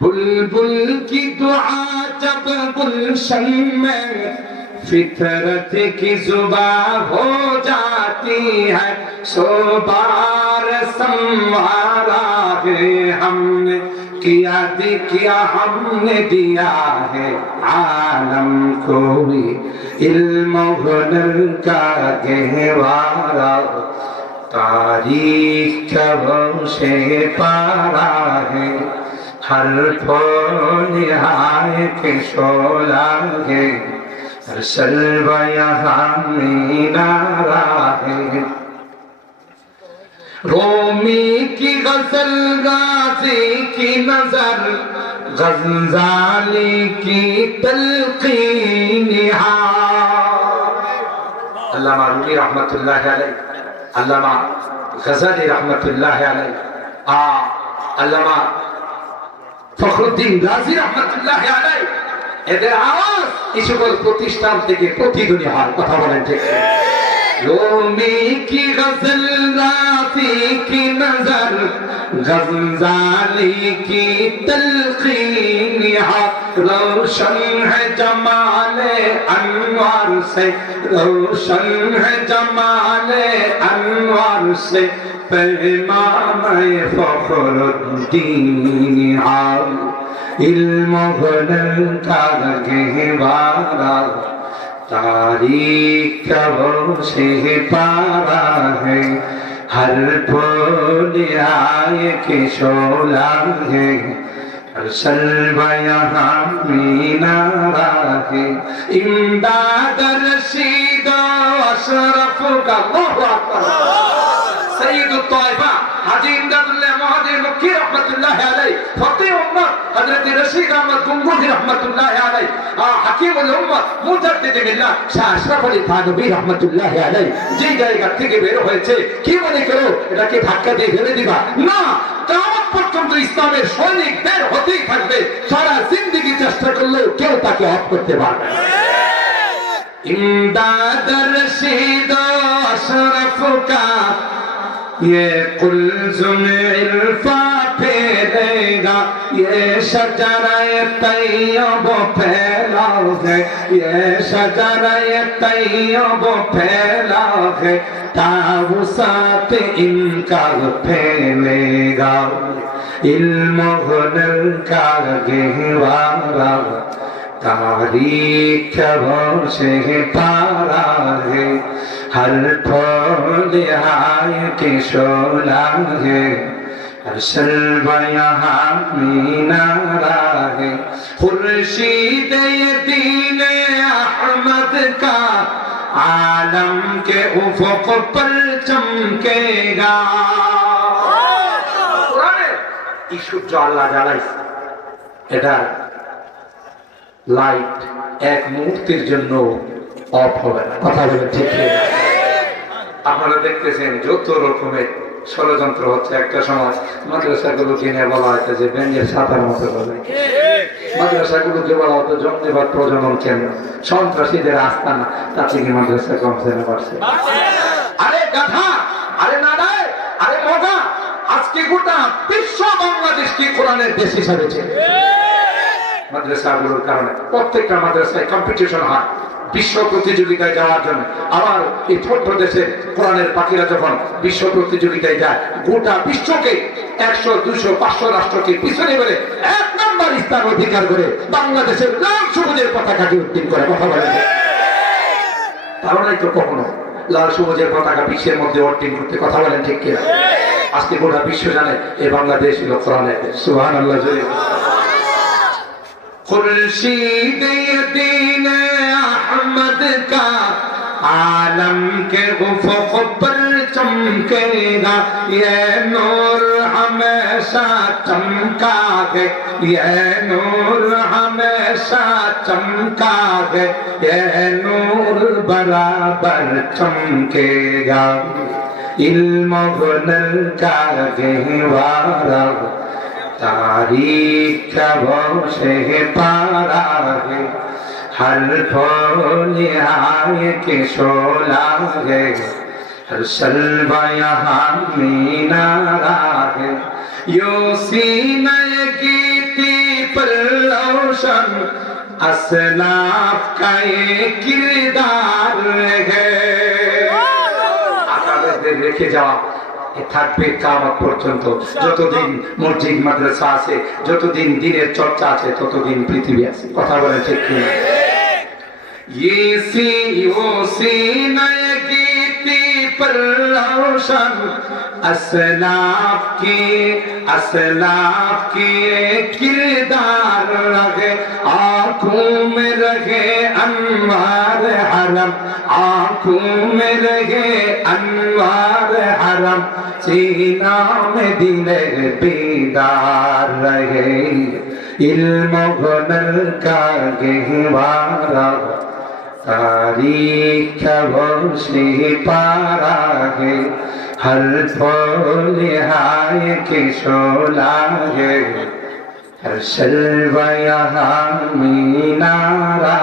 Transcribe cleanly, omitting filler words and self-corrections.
बुलबुल की दुआ जब गुलशन में फितरत की जुबां हो जाती है, सो बार संवारा है हमने, किया हमने दिया है आलम को इल्म हुनर का गहवारा, तारीख कब से पारा है, हर फूल निहायत शोला है, हर सल्वा यहाँ मीनारा है। रोमी की गजल गाजी की नजर, गज़ाली की तलकीन, अल्लामा रूमी रहमतुल्लाह अलैह, अल्लामा गज़ाली रहमतुल्लाह अलैह, अल्लामा ফখরুদ্দিন রাজি রাহমাতুল্লাহ আলাইহি, এদের আওয়াজ এই সকল প্রতিষ্ঠান থেকে প্রতিধ্বনি হয়। কথা বলেন ঠিক? রুমি কি গজল রাজি কি নজর, গজালি কি তলকিন, रोशन है जमाले अनवार से, रोशन है जमाले अनवार से, पैमाने फखरुद्दीन इल्म हुनर का गहवारा, तारीख कब से पारा है, हर फूल आए के शोला है, हर सल्वा यहाँ मीनारा है। इमदाद रशीद अशरफ का सईद तौयबा हाजी इमदादुल्लाह मौदी मक्की रहमतुल्लाह अलैह, फकीह उम्मत हजरत रशीद अहमद गंगोही रहमतुल्लाह अलैह, हकीमुल उम्मत मुजद्दिद मिल्लाह শাহ আশরাফ আলী থানভী रहमतुल्लाह अलैह যে জায়গা থেকে বের হয়েছে, কি মনে করো এটাকে ধাক্কা দিয়ে ফেলে দিবা? না, কিয়ামত পর্যন্ত ইসলামের সৈনিক বের হতেই থাকবে, সারা জিন্দেগি চেষ্টা করলেও কেউ তাকে অফ করতে পারবে না। इमदाद रशीद अशरफ का ये कुलजुम इल्फा फैलेगा, ये शजरा-ए तैयब फैला है, ये शजरा-ए तैयब फैला है, तावुसात इनका फैलेगा, इल्म हुनर का गहवारा, तारीख कब से पारा है, हर फूल आए के शोला है, हर सल्वा यहाँ मीनारा है। खुर्शीद ये दीन अहमद का आलम के उफक पर चमकेगा। এই সূর্য আল্লাহ জ্বালাইছে, এটা লাইট এক মুহূর্তের জন্য অফ হবে না। কথা বলে ঠিক? আপনারা দেখতেছেন যত রকমের ষড়যন্ত্র হচ্ছে। একটা সময় মাদ্রাসাগুলোকে নিয়ে বলা হয়েছে যে ব্যাঙের ছাতার মতো হবে, মাদ্রাসাগুলোকে বলা হতো জঙ্গিবাদ প্রজনন কেন্দ্র, সন্ত্রাসীদের আস্তানা, তার থেকে মাদ্রাসা কমছে না বাড়ছে। আরে গাধা, আরে নাড়ায়, আরে মগা, আজকে গোটা বিশ্ব বাংলাদেশকে কোরআনের দেশ হিসাবে চেনে। মাদ্রাসাগুলোর কারণে প্রত্যেকটা মাদ্রাসায় কম্পিটিশন হয় বিশ্ব প্রতিযোগিতায় যাওয়ার জন্য। আবার এই ছোট্ট দেশের কোরআনের পাখিরা যখন বিশ্ব প্রতিযোগিতায় যায়, গোটা বিশ্বকে 100, 200, 500 রাষ্ট্রকে পিছনে ফেলে এক নম্বর স্থান অধিকার করে বাংলাদেশের লাল সবুজের পতাকাকে উত্তীর্ণ করে। কথা বলে ধারণাই তো কখনো লাল সবুজের পতাকা বিশ্বের মধ্যে অর্জন করতে। কথা বলেন ঠিক কিনা? আজকে গোটা বিশ্ব জানে এই বাংলাদেশ হলো কোরআনের দেশ। সুবহানাল্লাহ। खुर्शीद दीन अहमद का आलम के उफ़क़ पर चमकेगा, ये नूर हमेशा चमका है, ये नूर हमेशा चमका है, ये नूर बराबर चमकेगा, इल्म हुनर का गहवारा, तारीख कब से पारा है, हर फूल आए के शोला है, हर सल्वा यहाँ मीनारा है, यो सीने की असलाफ का ये किरदार है আকাবেরদের রেখে যাওয়া থাকবে কিয়ামত পর্যন্ত। যতদিন মসজিদ মাদ্রাসা আছে, যতদিন দ্বীনের চর্চা আছে, ততদিন পৃথিবী আছে। কথা বলেন ঠিক কি? ये सी वो सी नए गीती पर रोशन असलाफ की किरदार रहे आंखों में रहे अनवार हरम आंखों में रहे अनवार हरम सीना में दिल बेदार रहे इल्म हुनर का गहवारा तारीख वो से पारा है हर फूल हाय के शोला है हर शल्वा यहाँ मीनारा